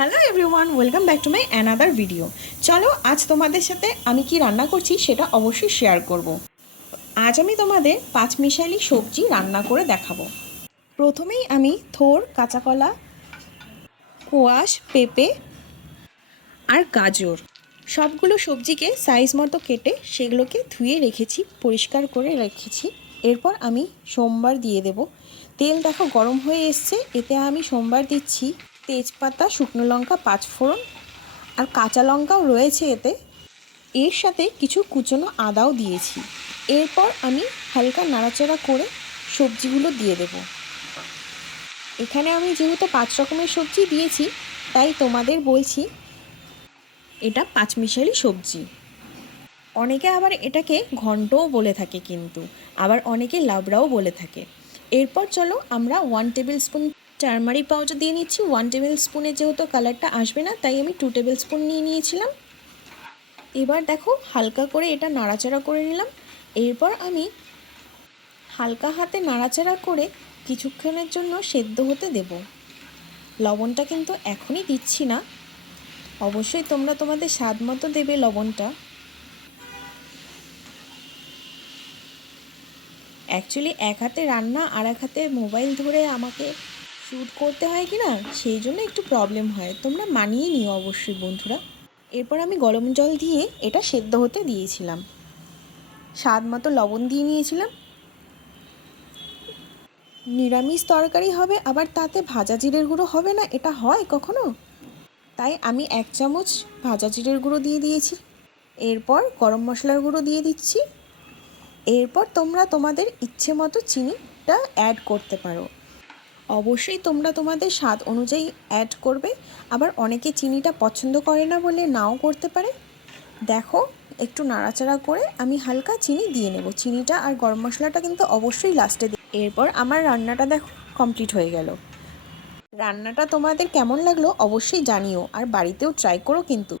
Hello everyone, welcome back to my another video. চলো আজ তোমাদের সাথে আমি কি রান্না করছি সেটা অবশ্যই শেয়ার করব। আজ আমি তোমাদের পাঁচমিশালি সবজি রান্না করে দেখাবো। প্রথমেই আমি থোড়, কাঁচা কলা, কোয়াশ, পেঁপে আর গাজর সবগুলো সবজিকে সাইজ মতো কেটে সেগুলোকে ধুয়ে রেখেছি, পরিষ্কার করে রেখেছি। এরপর আমি সোমবার দিয়ে দেব। তেল দেখো গরম হয়ে এসছে, এতে আমি সোমবার দিচ্ছি তেজপাতা, শুকনো লঙ্কা, পাঁচফোড়ন আর কাঁচা লঙ্কাও রয়েছে এতে। এর সাথে কিছু কুচনো আদাও দিয়েছি। এরপর আমি হালকা নাড়াচাড়া করে সবজিগুলো দিয়ে দেব। এখানে আমি যেহেতু 5 রকমের সবজি দিয়েছি, তাই তোমাদের বলছি এটা পাঁচমিশালি সবজি। অনেকে আবার এটাকে ঘন্টও বলে থাকে, কিন্তু আবার অনেকে লাবড়াও বলে থাকে। এরপর চলো আমরা 1 টেবিল স্পুন টারমারিক পাউডার দিয়ে নিচ্ছি। 1 টেবিল স্পুনে যেহেতু কালারটা আসবে না, তাই আমি 2 টেবিল স্পুন নিয়ে নিয়েছিলাম। এবার দেখো হালকা করে এটা নাড়াচাড়া করে নিলাম। এরপর আমি হালকা হাতে নাড়াচাড়া করে কিছুক্ষণের জন্য সেদ্ধ হতে দেব। লবণটা কিন্তু এখনই দিচ্ছি না, অবশ্যই তোমরা তোমাদের স্বাদ মতো দেবে লবণটা। অ্যাকচুয়ালি এক হাতে রান্না আর এক হাতে মোবাইল ধরে আমাকে শ্যুট করতে হয় কি না, সেই জন্য একটু প্রবলেম হয়, তোমরা মানিয়ে নিও অবশ্যই বন্ধুরা। এরপর আমি গরম জল দিয়ে এটা সেদ্ধ হতে দিয়েছিলাম। স্বাদ মতো লবণ দিয়ে নিয়েছিলাম। নিরামিষ তরকারি হবে, আবার তাতে ভাজা জিরের গুঁড়ো হবে না, এটা হয় কখনো? তাই আমি 1 চামচ ভাজা জিরের গুঁড়ো দিয়ে দিয়েছি। এরপর গরম মশলার গুঁড়ো দিয়ে দিচ্ছি। এরপর তোমরা তোমাদের ইচ্ছে মতো চিনিটা অ্যাড করতে পারো। অবশ্যই তোমরা তোমাদের স্বাদ অনুযায়ী অ্যাড করবে, আবার অনেকে চিনিটা পছন্দ করে না বলে নাও করতে পারে। দেখো একটু নাড়াচাড়া করে আমি হালকা চিনি দিয়ে নেব। চিনিটা আর গরম মশলাটা কিন্তু অবশ্যই লাস্টে দিই। এরপর আমার রান্নাটা দেখো কমপ্লিট হয়ে গেল। রান্নাটা তোমাদের কেমন লাগলো অবশ্যই জানিও, আর বাড়িতেও ট্রাই করো কিন্তু।